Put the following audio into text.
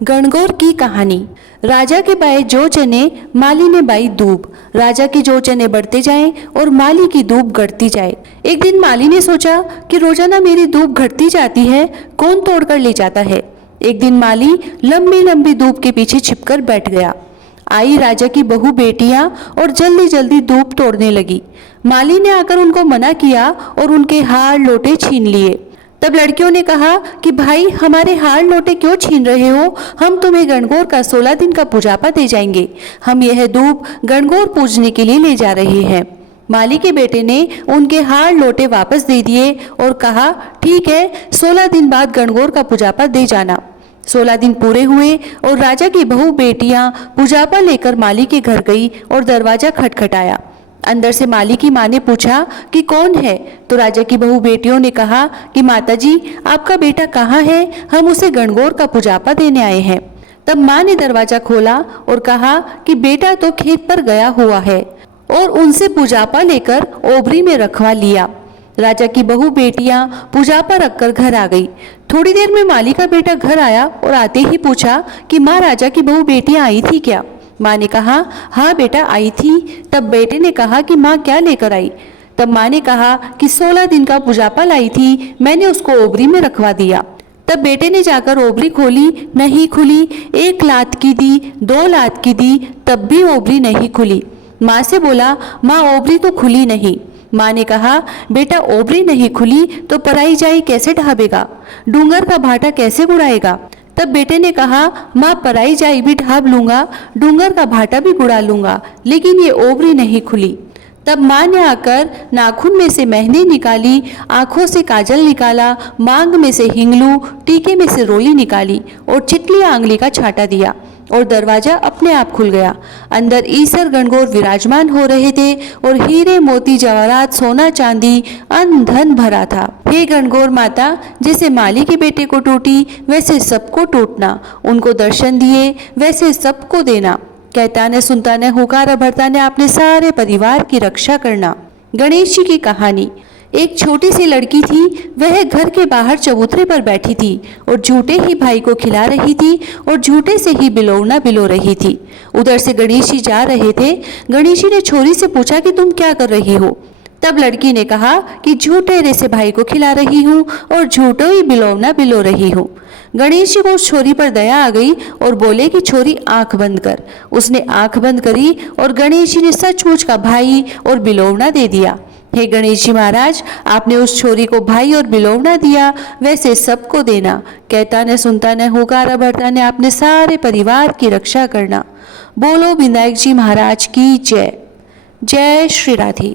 गणगौर की कहानी। राजा के बाए जो चने, माली ने बाई दूब। राजा के जो चने बढ़ते जाएं और माली की दूब घटती जाए। एक दिन माली ने सोचा कि रोजाना मेरी दूब घटती जाती है, कौन तोड़कर ले जाता है। एक दिन माली लंबी लंबी दूब के पीछे छिपकर बैठ गया। आई राजा की बहू बेटियां और जल्दी जल्दी दूब तोड़ने लगी। माली ने आकर उनको मना किया और उनके हार लोटे छीन लिए। तब लड़कियों ने कहा कि भाई, हमारे हार लोटे क्यों छीन रहे हो? हम तुम्हें गणगौर का 16 दिन का पूजापा दे जाएंगे। हम यह दूब गणगौर पूजने के लिए ले जा रहे हैं। माली के बेटे ने उनके हार लोटे वापस दे दिए और कहा, ठीक है, 16 दिन बाद गणगौर का पूजापा दे जाना। 16 दिन पूरे हुए और राजा की बहू बेटियां पूजापा लेकर माली के घर गई और दरवाजा खटखटाया। अंदर से माली की माँ ने पूछा कि कौन है? तो राजा की बहू बेटियों ने कहा कि माताजी, आपका बेटा कहाँ है? हम उसे गणगौर का पूजापा देने आए हैं। तब माँ ने दरवाजा खोला और कहा कि बेटा तो खेत पर गया हुआ है, और उनसे पूजापा लेकर ओबरी में रखवा लिया। राजा की बहू बेटियां पूजापा रखकर घर आ गई। थोड़ी देर में माली का बेटा घर आया और आते ही पूछा कि माँ, राजा की बहू बेटियां आई थी क्या? माँ ने कहा, हाँ बेटा, आई थी। तब बेटे ने कहा कि माँ क्या लेकर आई? तब माँ ने कहा कि 16 दिन का पूजापा लाई थी, मैंने उसको ओबरी में रखवा दिया। तब बेटे ने जाकर ओबरी खोली, नहीं खुली। 1 लात की दी, 2 लात की दी, तब भी ओबरी नहीं खुली। माँ से बोला, माँ ओबरी तो खुली नहीं। माँ ने कहा, बेटा ओबरी नहीं खुली तो पराई जाई कैसे ढाबेगा? डूंगर का भाटा कैसे गुड़ाएगा? तब बेटे ने कहा, माँ पराई जाई भी ढाब लूंगा, डूंगर का भाटा भी गुड़ा लूंगा, लेकिन ये ओबरी नहीं खुली। तब माँ ने आकर नाखून में से मेहंदी निकाली, आंखों से काजल निकाला, मांग में से हिंगलू, टीके में से रोली निकाली और चिटली आंगली का छाटा दिया और दरवाजा अपने आप खुल गया। अंदर ईसर गणगौर विराजमान हो रहे थे और हीरे मोती जवाहरात सोना चांदी अन्न धन भरा था। हे गणगौर माता, जैसे माली के बेटे को टूटी वैसे सबको टूटना, उनको दर्शन दिए वैसे सबको देना। कहता ने सुनता ने हुकारा भरता ने अपने सारे परिवार की रक्षा करना। गणेश जी की कहानी। एक छोटी सी लड़की थी। वह घर के बाहर चबूतरे पर बैठी थी और झूठे ही भाई को खिला रही थी और झूठे से ही बिलोवना बिलो रही थी। उधर से गणेश जी जा रहे थे। गणेश जी ने छोरी से पूछा कि तुम क्या कर रही हो? तब लड़की ने कहा कि झूठे रे से भाई को खिला रही हूँ और झूठो ही बिलोवना बिलो रही हूँ। गणेश जी को उस छोरी पर दया आ गई और बोले कि छोरी आंख बंद कर। उसने आंख बंद करी और गणेश जी ने सचमुच का भाई और बिलोवना दे दिया। हे गणेश जी महाराज, आपने उस छोरी को भाई और बिलोवना दिया, वैसे सबको देना। कहता ने सुनता ने हुकारा भरता ने अपने सारे परिवार की रक्षा करना। बोलो विनायक जी महाराज की जय। जय श्री राधे।